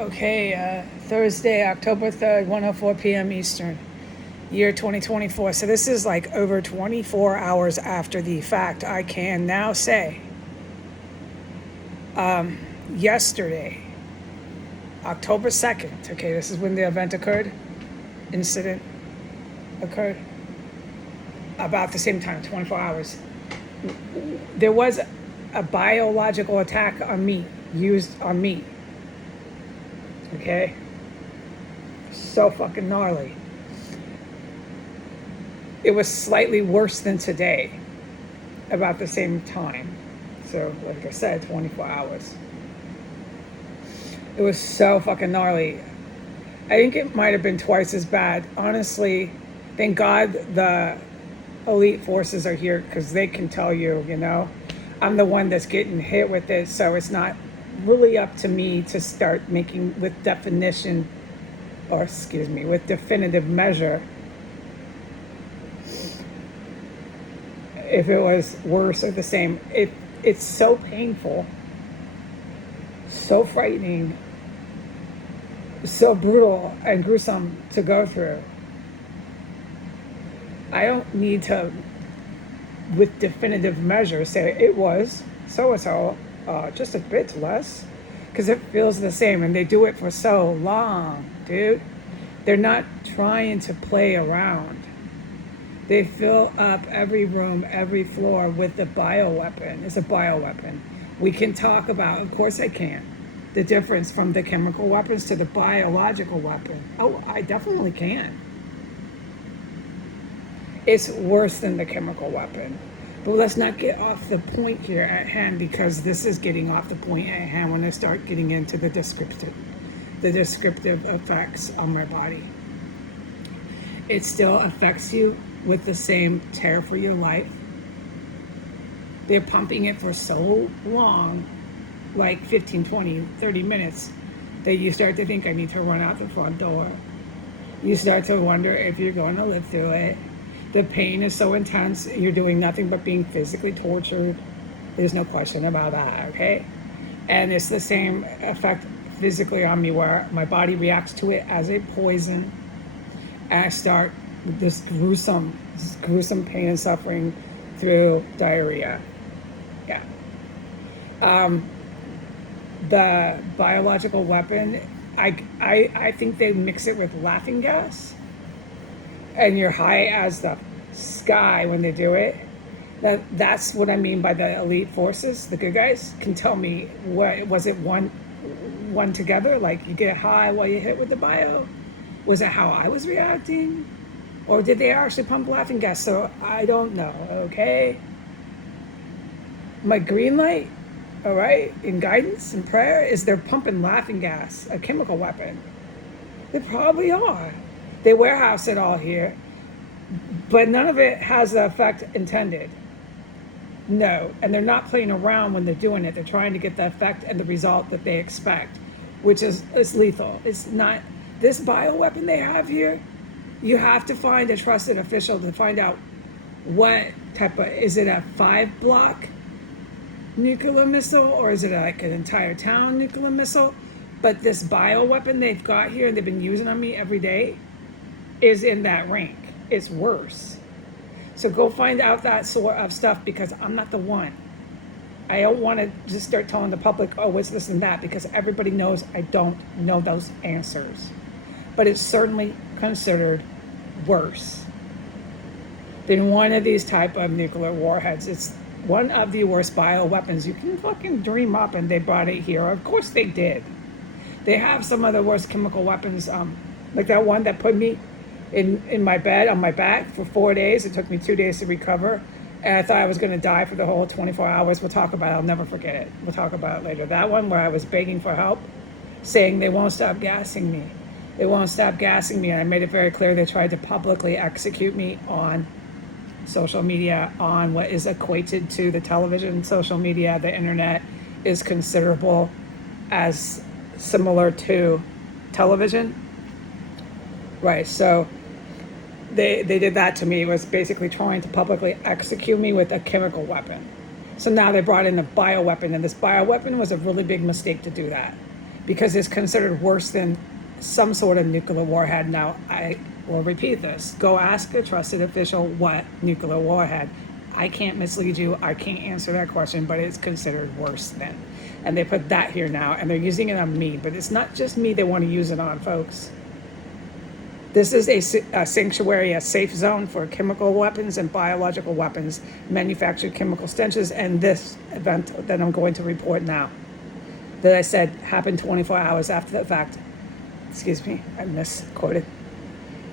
Okay, Thursday, October 3rd, 1:04 p.m. Eastern, year 2024. So this is like over 24 hours after the fact. I can now say, yesterday, October 2nd, okay, this is when the event occurred, incident occurred, about the same time, 24 hours. There was a biological attack on meat, used on meat, okay? So fucking gnarly. It was slightly worse than today, about the same time. So, like I said, 24 hours. It was so fucking gnarly. I think it might have been twice as bad. Honestly, thank God the elite forces are here because they can tell you, I'm the one that's getting hit with it. So it's not really up to me to start making with with definitive measure if it was worse or the same. It's so painful, so frightening, so brutal and gruesome to go through. I don't need to, with definitive measure, say it was so-and-so, just a bit less, because it feels the same, and they do it for so long, dude. They're not trying to play around. They fill up every room, every floor with the bioweapon. It's a bioweapon. We can talk about, of course I can, the difference from the chemical weapons to the biological weapon. Oh, I definitely can. It's worse than the chemical weapon. But let's not get off the point here at hand, because this is getting off the point at hand when I start getting into the descriptive effects on my body. It still affects you with the same terror for your life. They're pumping it for so long, like 15, 20, 30 minutes, that you start to think, I need to run out the front door. You start to wonder if you're going to live through it. The pain is so intense, you're doing nothing but being physically tortured. There's no question about that, okay? And it's the same effect physically on me, where my body reacts to it as a poison. And I start this gruesome pain and suffering through diarrhea. Yeah. The biological weapon, I think they mix it with laughing gas, and you're high as the sky when they do it. That's what I mean by the elite forces. The good guys can tell me, what was it, one together, like you get high while you hit with the bio? Was it how I was reacting, or did they actually pump laughing gas? So I don't know. Okay, my green light, all right, in guidance and prayer, is they're pumping laughing gas, a chemical weapon. They probably are. They warehouse it all here, but none of it has the effect intended. No, and they're not playing around when they're doing it. They're trying to get the effect and the result that they expect, which is lethal. It's not this bioweapon they have here. You have to find a trusted official to find out what type of, is it a 5-block nuclear missile, or is it like an entire town nuclear missile? But this bioweapon they've got here and they've been using on me every day is in that rank. It's worse. So go find out that sort of stuff, because I'm not the one. I don't want to just start telling the public, oh, it's this and that, because everybody knows I don't know those answers. But it's certainly considered worse than one of these type of nuclear warheads. It's one of the worst bioweapons you can fucking dream up, and they brought it here. Of course they did. They have some of the worst chemical weapons, like that one that put me in my bed on my back for 4 days. It took me 2 days to recover, and I thought I was going to die for the whole 24 hours. We'll talk about it. I'll never forget it. We'll talk about it later. That one where I was begging for help, saying they won't stop gassing me. They won't stop gassing me, and I made it very clear they tried to publicly execute me on social media, on what is equated to the television. Social media, the internet, is considerable as similar to television. Right, so they did that to me. It was basically trying to publicly execute me with a chemical weapon. So now they brought in a bioweapon, and this bioweapon was a really big mistake to do that. because it's considered worse than some sort of nuclear warhead. Now, I will repeat this. Go ask a trusted official what nuclear warhead. I can't mislead you. I can't answer that question, but it's considered worse than. And they put that here now, and they're using it on me. But it's not just me they want to use it on, folks. This is a sanctuary, a safe zone for chemical weapons and biological weapons, manufactured chemical stenches, and this event that I'm going to report now, that I said happened 24 hours after the fact. Excuse me, I misquoted.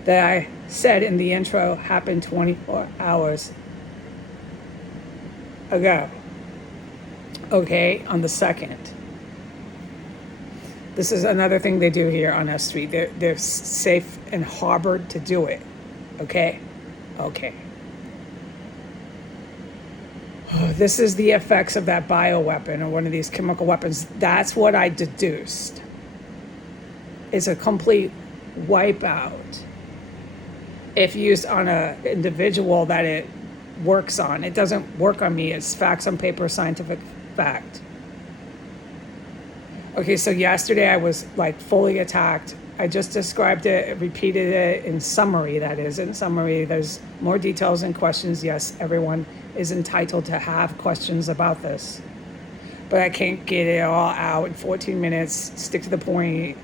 That I said in the intro happened 24 hours ago. Okay, on the 2nd. This is another thing they do here on S Street. They're safe and harbored to do it. Okay? Okay. This is the effects of that bioweapon or one of these chemical weapons. That's what I deduced. It's a complete wipeout if used on an individual that it works on. It doesn't work on me. It's facts on paper, scientific fact. Okay, so yesterday I was like fully attacked. I just described it, repeated it in summary, that is. In summary, there's more details and questions. Yes, everyone is entitled to have questions about this. But I can't get it all out in 14 minutes, stick to the point,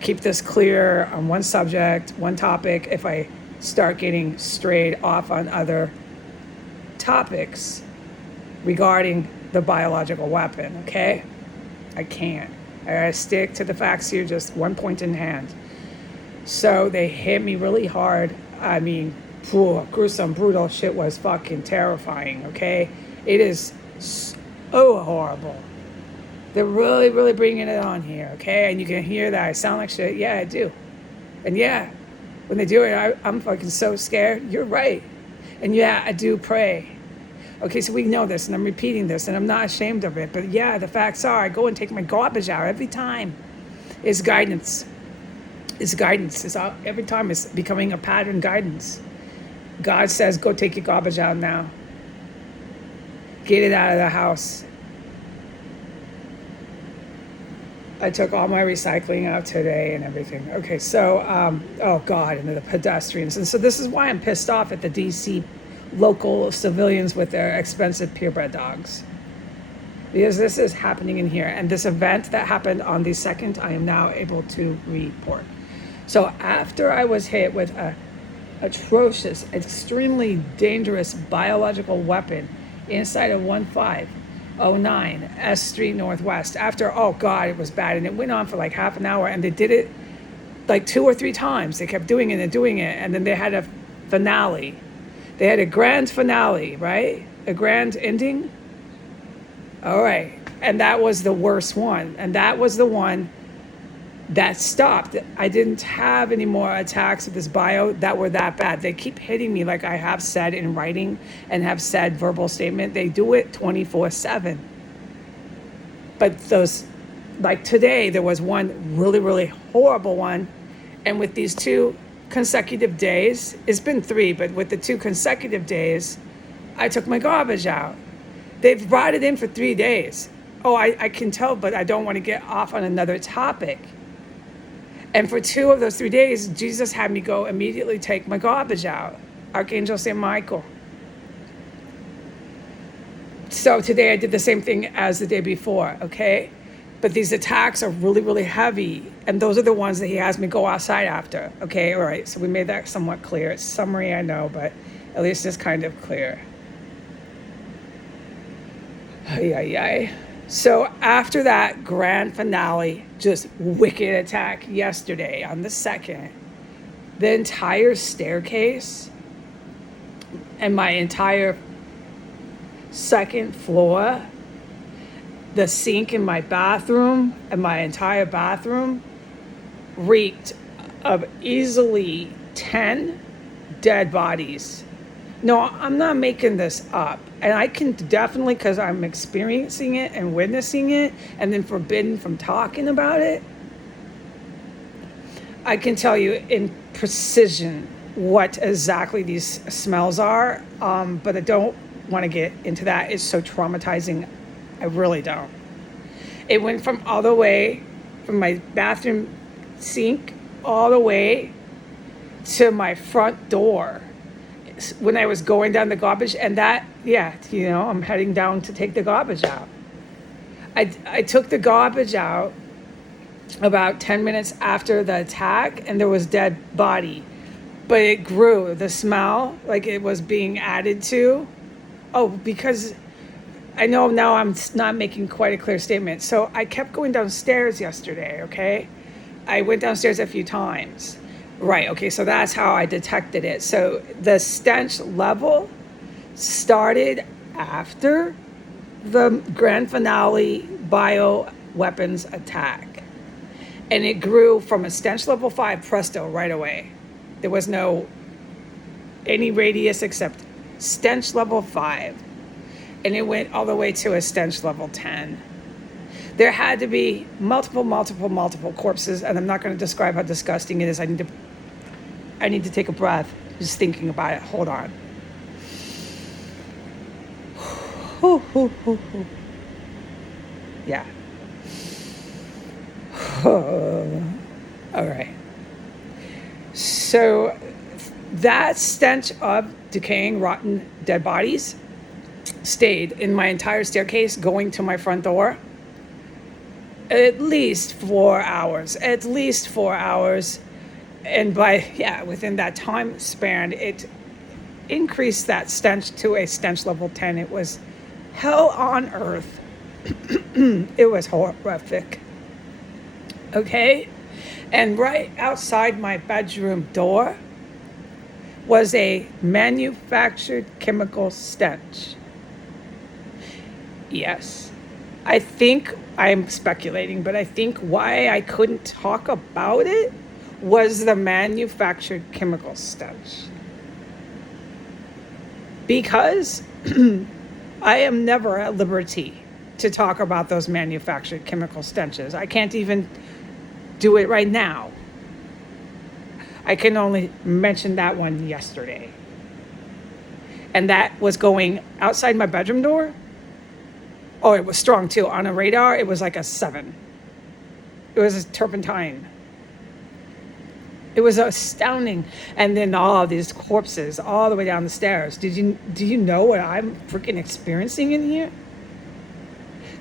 keep this clear on one subject, one topic. If I start getting strayed off on other topics regarding the biological weapon, okay? I can't. I gotta stick to the facts here, just one point in hand. So they hit me really hard. I mean, gruesome, brutal shit was fucking terrifying, okay? It is so horrible. They're really, really bringing it on here, okay? And you can hear that I sound like shit. Yeah, I do. And yeah, when they do it, I'm fucking so scared. You're right. And yeah, I do pray. Okay, so we know this, and I'm repeating this, and I'm not ashamed of it. But yeah, the facts are, I go and take my garbage out every time. It's guidance. It's guidance. Every time it's becoming a pattern guidance. God says, go take your garbage out now. Get it out of the house. I took all my recycling out today and everything. Okay, so, oh God, and the pedestrians. And so this is why I'm pissed off at the DC local civilians with their expensive purebred dogs. Because this is happening in here. And this event that happened on the 2nd, I am now able to report. So after I was hit with a atrocious, extremely dangerous biological weapon inside of 1509 S Street Northwest, after, oh God, it was bad. And it went on for like half an hour, and they did it like 2 or 3 times. They kept doing it and doing it. And then they had a finale. They had a grand finale, right? A grand ending. All right. And that was the worst one. And that was the one that stopped. I didn't have any more attacks of this bio that were that bad. They keep hitting me, like I have said in writing and have said verbal statement. They do it 24/7. But those, like today, there was one really, really horrible one. And with these 2 consecutive days, it's been 3, but with the 2 consecutive days, I took my garbage out. They've brought it in for 3 days. Oh, I can tell, but I don't want to get off on another topic. And for 2 of those 3 days, Jesus had me go immediately take my garbage out. Archangel St. Michael. So today I did the same thing as the day before, okay? But these attacks are really, really heavy. And those are the ones that he has me go outside after. Okay, all right. So we made that somewhat clear. It's summary, I know, but at least it's kind of clear. So after that grand finale, just wicked attack yesterday on the 2nd, the entire staircase and my entire 2nd floor, the sink in my bathroom and my entire bathroom reeked of easily 10 dead bodies. No, I'm not making this up. And I can definitely, because I'm experiencing it and witnessing it and then forbidden from talking about it, I can tell you in precision what exactly these smells are. But I don't want to get into that. It's so traumatizing. I really don't. It went from all the way from my bathroom sink all the way to my front door when I was going down the garbage. And that, yeah, I'm heading down to take the garbage out. I took the garbage out about 10 minutes after the attack, and there was dead body. But it grew. The smell, like it was being added to. Oh, because I know now I'm not making quite a clear statement. So I kept going downstairs yesterday, okay? I went downstairs a few times. Right, okay, so that's how I detected it. So the stench level started after the grand finale bioweapons attack. And it grew from a stench level 5 presto right away. There was no any radius except stench level 5. And it went all the way to a stench level 10. There had to be multiple corpses, and I'm not going to describe how disgusting it is. I need to take a breath just thinking about it. Hold on. Yeah. All right. So that stench of decaying, rotten, dead bodies stayed in my entire staircase going to my front door at least 4 hours. And within that time span, it increased that stench to a stench level 10. It was hell on earth. It was horrific. Okay? And right outside my bedroom door was a manufactured chemical stench. Yes. I think, I'm speculating, but I think why I couldn't talk about it was the manufactured chemical stench. Because I am never at liberty to talk about those manufactured chemical stenches. I can't even do it right now. I can only mention that one yesterday. And that was going outside my bedroom door. Oh, it was strong too. On a radar, it was like a 7. It was a turpentine. It was astounding. And then all these corpses all the way down the stairs. Do you know what I'm freaking experiencing in here?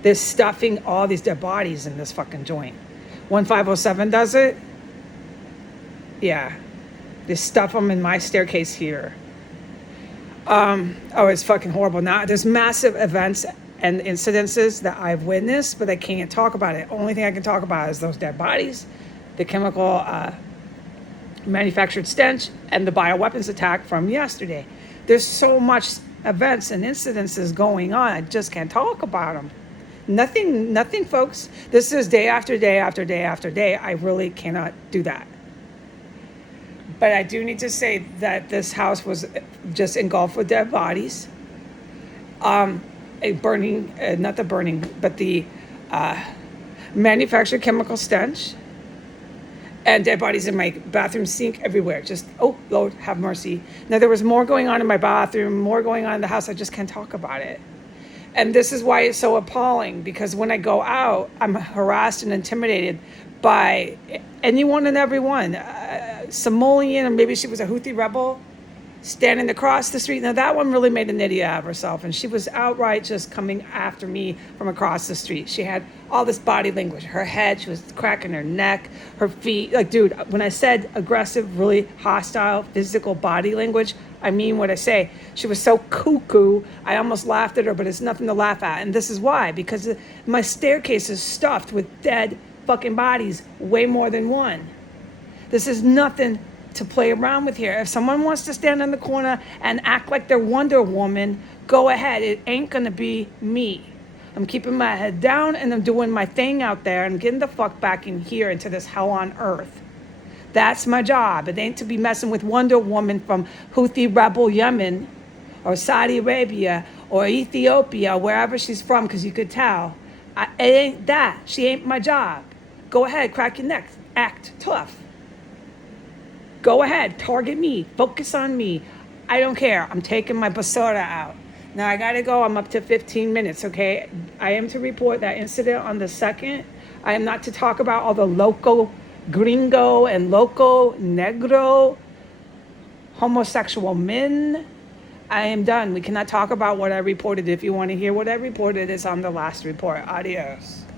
They're stuffing all these dead bodies in this fucking joint. 1507 does it? Yeah. They stuff them in my staircase here. It's fucking horrible. Now, there's massive events and incidences that I've witnessed, but I can't talk about it. Only thing I can talk about is those dead bodies, the chemical manufactured stench, and the bioweapons attack from yesterday. There's so much events and incidences going on, I just can't talk about them. Nothing, folks. This is day after day after day after day. I really cannot do that. But I do need to say that this house was just engulfed with dead bodies. The manufactured chemical stench, and dead bodies in my bathroom sink everywhere. Just, oh, Lord, have mercy. Now, there was more going on in my bathroom, more going on in the house. I just can't talk about it. And this is why it's so appalling, because when I go out, I'm harassed and intimidated by anyone and everyone. Somalian, or maybe she was a Houthi rebel, standing across the street. Now, that one really made an idiot out of herself, and she was outright just coming after me from across the street. She had all this body language. Her head, she was cracking her neck, her feet. Like, dude, when I said aggressive, really hostile, physical body language, I mean what I say. She was so cuckoo, I almost laughed at her, but it's nothing to laugh at. And this is why, because my staircase is stuffed with dead fucking bodies, way more than one. This is nothing to play around with here. If someone wants to stand in the corner and act like they're Wonder Woman, go ahead. It ain't gonna be me. I'm keeping my head down and I'm doing my thing out there and getting the fuck back in here into this hell on earth. That's my job. It ain't to be messing with Wonder Woman from Houthi rebel Yemen or Saudi Arabia or Ethiopia, wherever she's from, because you could tell. It ain't that. She ain't my job. Go ahead, crack your neck. Act tough. Go ahead, target me, focus on me. I don't care. I'm taking my basura out. Now I gotta go. I'm up to 15 minutes, okay? I am to report that incident on the 2nd. I am not to talk about all the loco gringo and loco negro homosexual men. I am done. We cannot talk about what I reported. If you want to hear what I reported, it's on the last report. Adios.